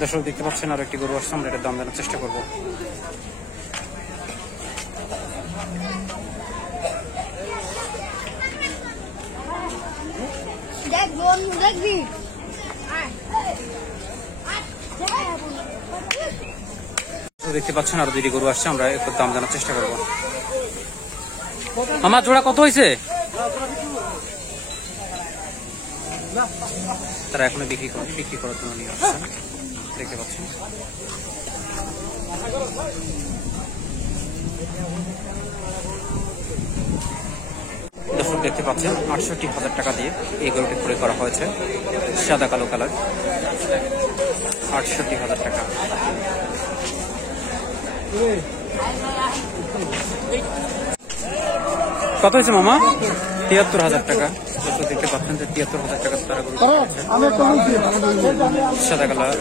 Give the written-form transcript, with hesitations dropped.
দর্শক দেখতে পাচ্ছেন আর একটি গরু আসছে, আমরা এটার দাম জানার চেষ্টা করবো। দেখতে পাচ্ছেন আরো দুটি গরু আসছে, আমরা একটু দাম জানার চেষ্টা করবো। আমার জোড়া কত হয়েছে? তারা এখনো বিক্রি করার জন্য নিয়ে আসছে, দেখতে পাচ্ছেন। দর্শক দেখতে পাচ্ছেন ৬৮,০০০ টাকা দিয়ে এই গরুটি ক্রয় করা হয়েছে, সাদা কালো কালার। ৬৮,০০০ টাকা। কত হয়েছে মামা? ৭৩,০০০ টাকা। দর্শক দেখতে পাচ্ছেন যে ৭৩,০০০ টাকা তারা গরু সাদা কালার।